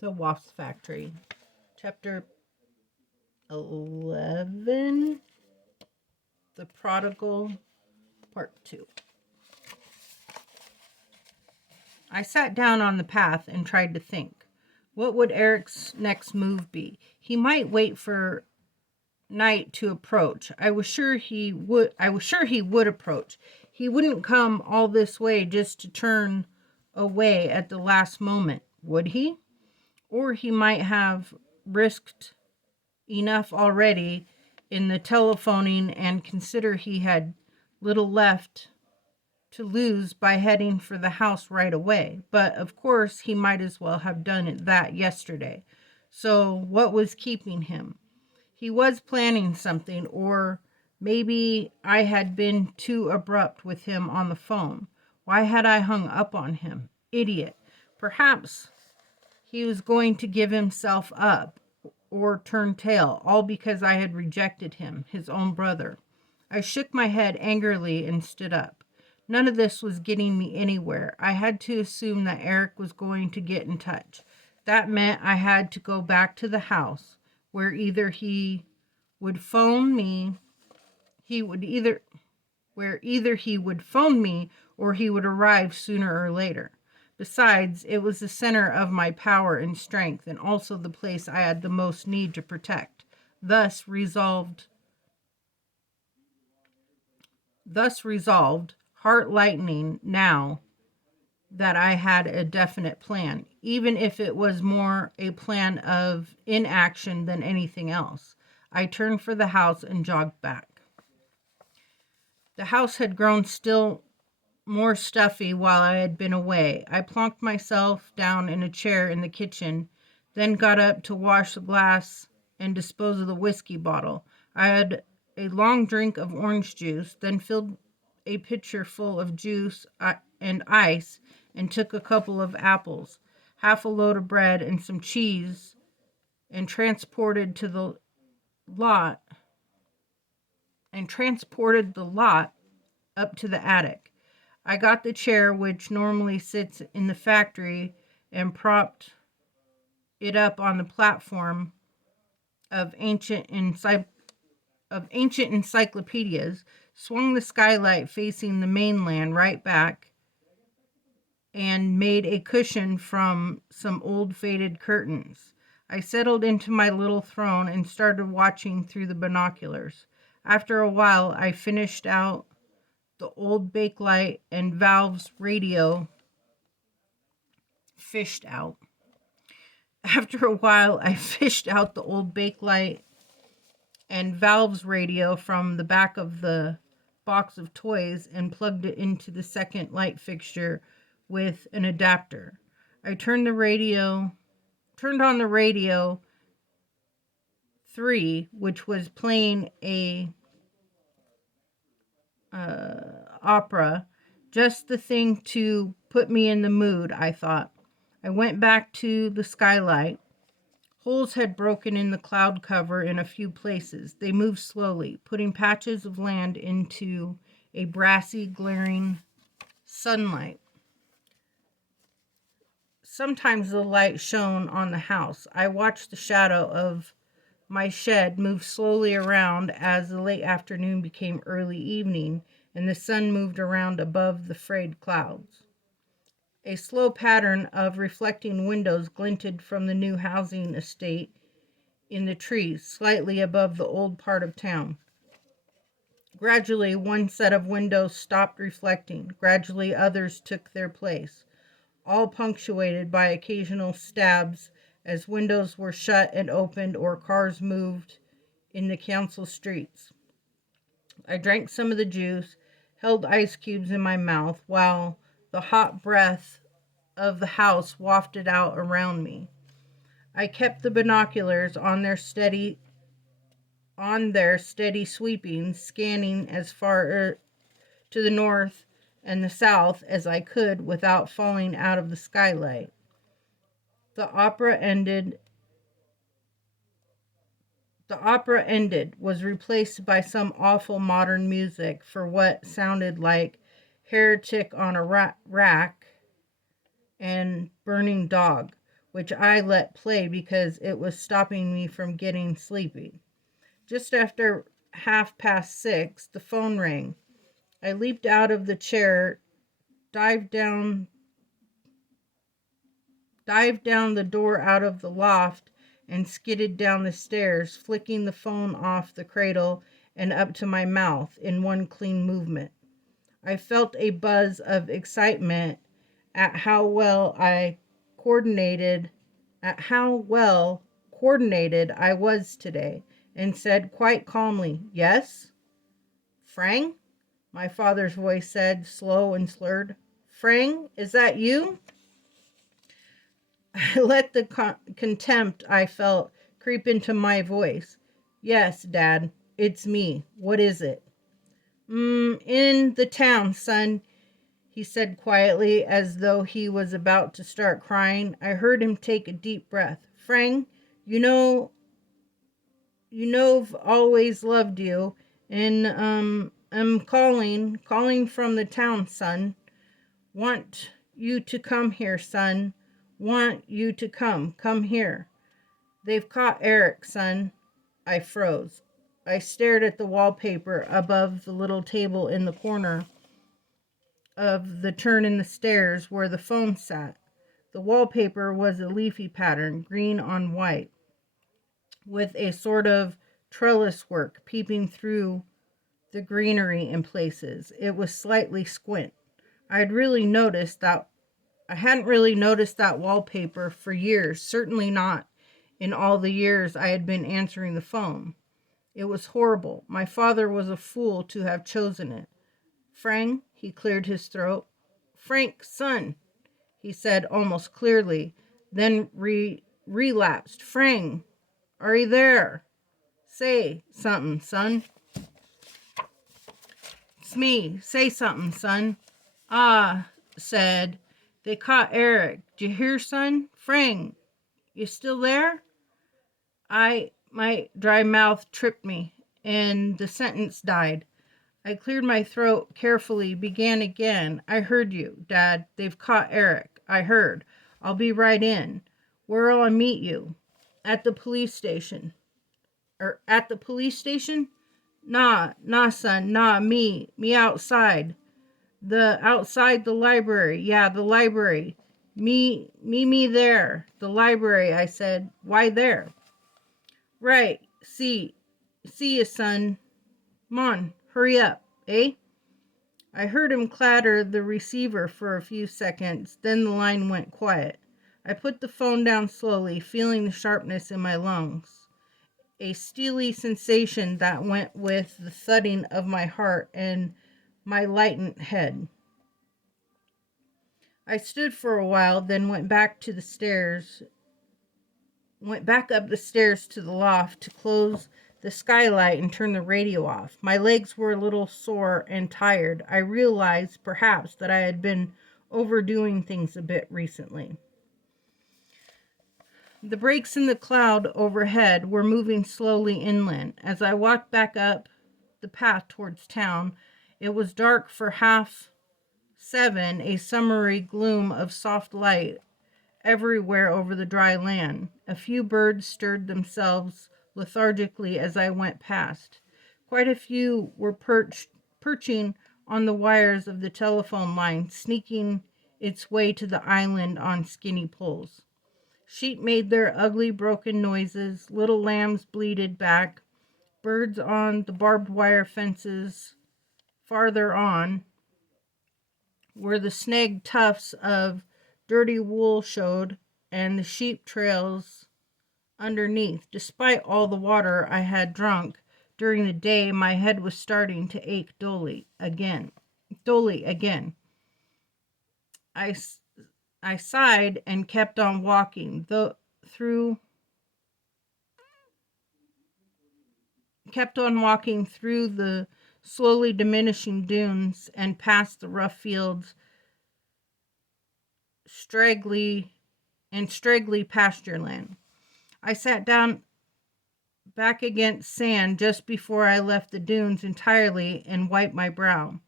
The Wasp Factory Chapter 11, The Prodigal, Part 2. I sat down on the path and tried to think. What would Eric's next move be? He might wait for night to approach. I was sure he would approach. He wouldn't come all this way just to turn away at the last moment, would he? Or he might have risked enough already in the telephoning and consider he had little left to lose by heading for the house right away. But of course he might as well have done that yesterday. So what was keeping him? He was planning something, or maybe I had been too abrupt with him on the phone. Why had I hung up on him? Idiot. Perhaps he was going to give himself up or turn tail, all because I had rejected him, his own brother. I shook my head angrily and stood up. None of this was getting me anywhere. I had to assume that Eric was going to get in touch. That meant I had to go back to the house, where either he would phone me, either he would phone me or he would arrive sooner or later. Besides, it was the center of my power and strength, and also the place I had the most need to protect. Thus resolved, heart lightening now that I had a definite plan, even if it was more a plan of inaction than anything else. I turned for the house and jogged back. The house had grown still more stuffy while I had been away. I plonked myself down in a chair in the kitchen, then got up to wash the glass and dispose of the whiskey bottle. I had a long drink of orange juice, then filled a pitcher full of juice and ice, and took a couple of apples, half a load of bread, and some cheese, and transported the lot up to the attic. I got the chair which normally sits in the factory and propped it up on the platform of ancient encyclopedias, swung the skylight facing the mainland right back, and made a cushion from some old faded curtains. I settled into my little throne and started watching through the binoculars. After a while, I fished out the old bakelite and Valve's radio from the back of the box of toys and plugged it into the second light fixture with an adapter. I turned on the radio 3, which was playing a opera, just the thing to put me in the mood, I thought. I went back to the skylight. Holes had broken in the cloud cover in a few places. They moved slowly, putting patches of land into a brassy, glaring sunlight. Sometimes the light shone on the house. I watched the shadow of my shed moved slowly around as the late afternoon became early evening and the sun moved around above the frayed clouds. A slow pattern of reflecting windows glinted from the new housing estate in the trees, slightly above the old part of town. Gradually, one set of windows stopped reflecting. Gradually, others took their place, all punctuated by occasional stabs as windows were shut and opened or cars moved in the council streets. I drank some of the juice, held ice cubes in my mouth, while the hot breath of the house wafted out around me. I kept the binoculars on their steady sweeping, scanning as far to the north and the south as I could without falling out of the skylight. The opera ended, was replaced by some awful modern music for what sounded like Heretic on a Rack and Burning Dog, which I let play because it was stopping me from getting sleepy. Just after 6:30, the phone rang. I leaped out of the chair, dived down the door out of the loft, and skidded down the stairs, flicking the phone off the cradle and up to my mouth in one clean movement. I felt a buzz of excitement at how well coordinated I was today, and said quite calmly, "Yes?" "Frang?" my father's voice said, slow and slurred. "Frang, is that you?" I let the contempt I felt creep into my voice. "Yes, Dad, it's me. What is it?" In the town, son," he said quietly, as though he was about to start crying. I heard him take a deep breath. "Frang, you know I've always loved you, and I'm calling from the town, son. Want you to come here, son. Want you to come here. They've caught Eric, son." I froze. I stared at the wallpaper above the little table in the corner of the turn in the stairs where the phone sat. The wallpaper was a leafy pattern, green on white, with a sort of trellis work peeping through the greenery in places. It was slightly squint. I hadn't really noticed that wallpaper for years, certainly not in all the years I had been answering the phone. It was horrible. My father was a fool to have chosen it. "Frank," he cleared his throat. "Frank, son," he said almost clearly, then relapsed. "Frank, are you there? Say something, son." "It's me. Say something, son." "Ah," said, "they caught Eric. D'you hear, son? Frank, you still there?" My dry mouth tripped me, and the sentence died. I cleared my throat carefully, began again. "I heard you, Dad. They've caught Eric. I heard. I'll be right in. Where'll I meet you?" "At the police station." "At the police station?" Nah, son, nah, me outside. Outside the library. Yeah, the library. Me there. The library," I said. "Why there?" "Right, see you, son. M'on, hurry up, eh?" I heard him clatter the receiver for a few seconds, then the line went quiet. I put the phone down slowly, feeling the sharpness in my lungs, a steely sensation that went with the thudding of my heart and my lightened head. I stood for a while, then went back up the stairs to the loft to close the skylight and turn the radio off. My legs were a little sore and tired. I realized, perhaps, that I had been overdoing things a bit recently. The breaks in the cloud overhead were moving slowly inland. As I walked back up the path towards town, it was dark for 7:30, a summery gloom of soft light everywhere over the dry land. A few birds stirred themselves lethargically as I went past. Quite a few were perching on the wires of the telephone line, sneaking its way to the island on skinny poles. Sheep made their ugly broken noises, little lambs bleated back, birds on the barbed wire fences farther on, where the snagged tufts of dirty wool showed, and the sheep trails underneath. Despite all the water I had drunk during the day, my head was starting to ache dully again. I sighed and kept on walking through the slowly diminishing dunes and past the rough fields, straggly pasture land. I sat down back against sand just before I left the dunes entirely and wiped my brow.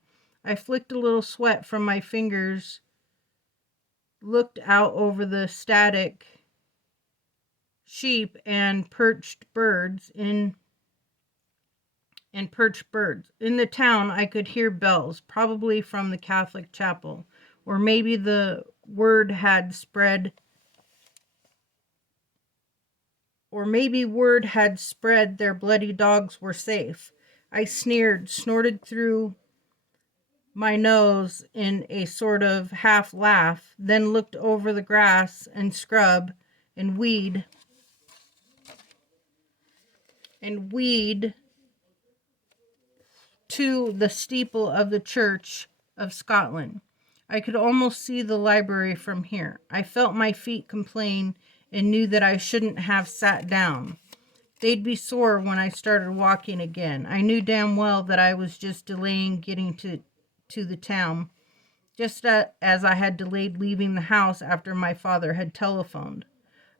I flicked a little sweat from my fingers, looked out over the static sheep and perched birds. In the town, I could hear bells, probably from the Catholic chapel, or maybe the word had spread their bloody dogs were safe. I snorted through my nose in a sort of half laugh, then looked over the grass and scrub and weed to the steeple of the Church of Scotland. I could almost see the library from here. I felt my feet complain and knew that I shouldn't have sat down. They'd be sore when I started walking again. I knew damn well that I was just delaying getting to the town, just as I had delayed leaving the house after my father had telephoned.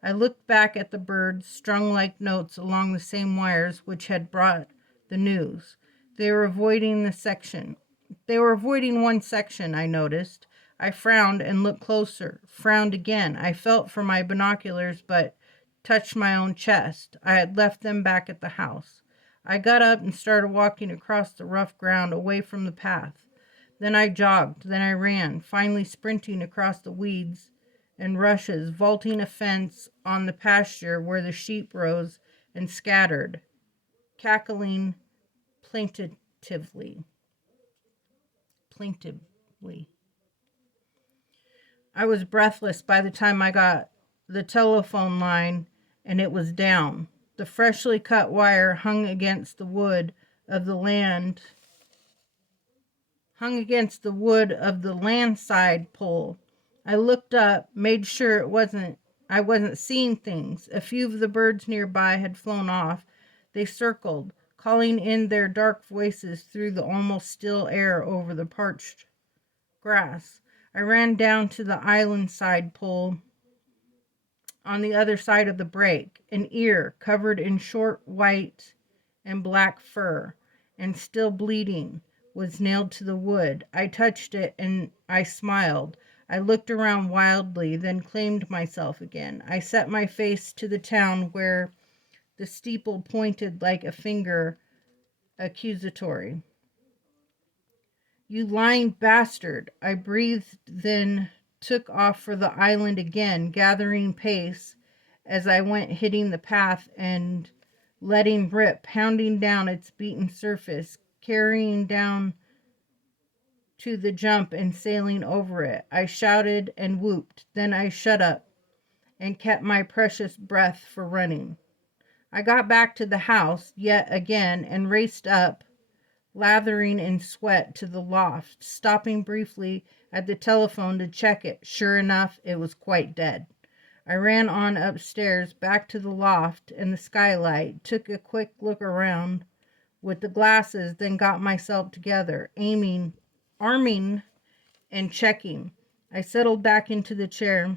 I looked back at the birds, strung like notes along the same wires which had brought the news. They were avoiding one section, I noticed. I frowned and looked closer, frowned again. I felt for my binoculars, but touched my own chest. I had left them back at the house. I got up and started walking across the rough ground away from the path. Then I jogged, then I ran, finally sprinting across the weeds and rushes, vaulting a fence on the pasture where the sheep rose and scattered, cackling plaintively. I was breathless by the time I got the telephone line and it was down. The freshly cut wire hung against the wood of the landside pole. I looked up, made sure I wasn't seeing things. A few of the birds nearby had flown off. They circled, calling in their dark voices through the almost still air over the parched grass. I ran down to the island side pole on the other side of the break. An ear covered in short white and black fur and still bleeding was nailed to the wood. I touched it and I smiled. I looked around wildly, then claimed myself again. I set my face to the town where the steeple pointed like a finger accusatory. "You lying bastard," I breathed, then took off for the island again, gathering pace as I went, hitting the path and letting rip, pounding down its beaten surface, carrying down to the jump and sailing over it. I shouted and whooped. Then I shut up and kept my precious breath for running. I got back to the house yet again and raced up, lathering in sweat, to the loft, stopping briefly at the telephone to check it. Sure enough, it was quite dead. I ran on upstairs, back to the loft and the skylight, took a quick look around with the glasses, then got myself together, arming and checking. I settled back into the chair,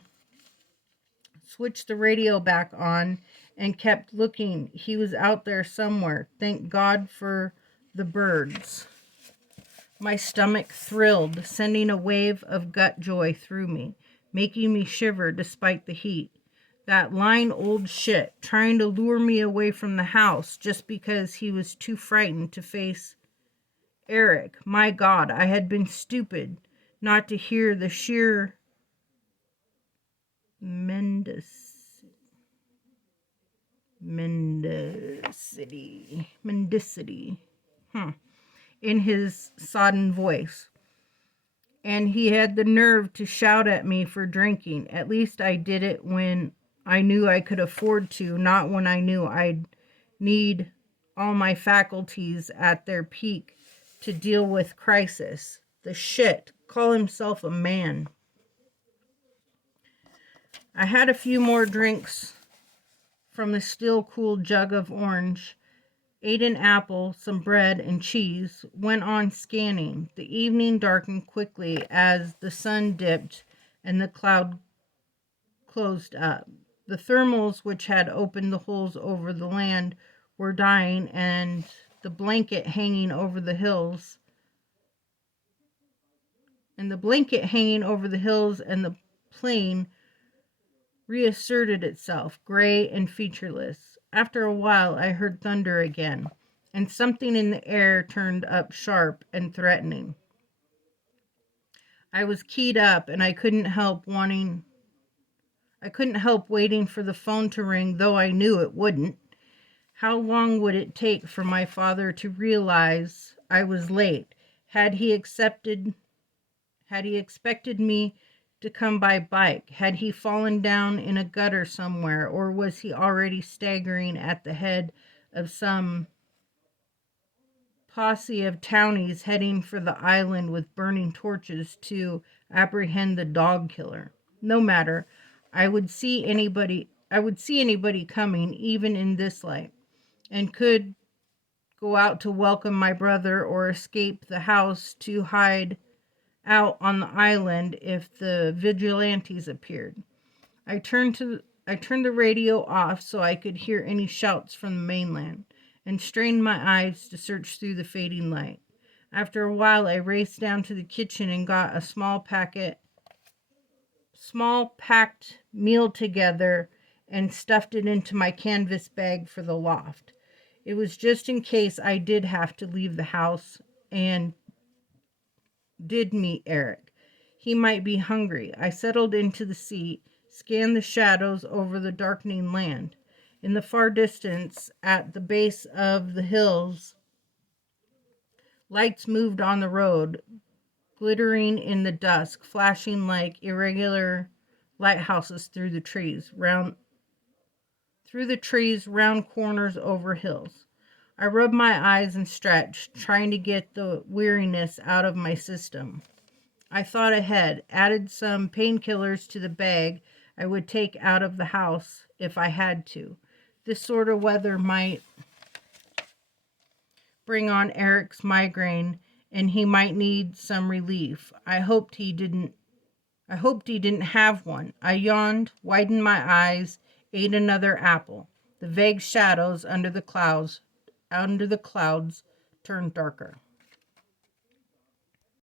switched the radio back on, and kept looking. He was out there somewhere. Thank God for the birds. My stomach thrilled, sending a wave of gut joy through me, making me shiver despite the heat. That lying old shit, trying to lure me away from the house just because he was too frightened to face Eric. My God, I had been stupid not to hear the sheer mendacity in his sodden voice. And he had the nerve to shout at me for drinking. At least I did it when I knew I could afford to, not when I knew I'd need all my faculties at their peak to deal with crisis. The shit. Call himself a man. I had a few more drinks from the still cool jug of orange, ate an apple, some bread and cheese, went on scanning. The evening darkened quickly as the sun dipped and the cloud closed up. The thermals, which had opened the holes over the land, were dying, and the blanket hanging over the hills and the plain reasserted itself, gray and featureless. After a while, I heard thunder again, and something in the air turned up sharp and threatening. I was keyed up, and I couldn't help waiting for the phone to ring, though I knew it wouldn't. How long would it take for my father to realize I was late? Had he accepted Had he expected me to come by bike? Had he fallen down in a gutter somewhere, or was he already staggering at the head of some posse of townies heading for the island with burning torches to apprehend the dog killer? No matter. I would see anybody coming, even in this light, and could go out to welcome my brother or escape the house to hide out on the island if the vigilantes appeared. I turned the radio off so I could hear any shouts from the mainland, and strained my eyes to search through the fading light. After a while, I raced down to the kitchen and got a small packed meal together and stuffed it into my canvas bag for the loft. It was just in case I did have to leave the house and did meet Eric. He might be hungry. I settled into the seat, scanned the shadows over the darkening land. In the far distance, at the base of the hills, lights moved on the road, glittering in the dusk, flashing like irregular lighthouses through the trees, round corners over hills. I rubbed my eyes and stretched, trying to get the weariness out of my system. I thought ahead, added some painkillers to the bag I would take out of the house if I had to. This sort of weather might bring on Eric's migraine, and he might need some relief. I hoped he didn't have one. I yawned, widened my eyes, ate another apple. The vague shadows under the clouds turned darker.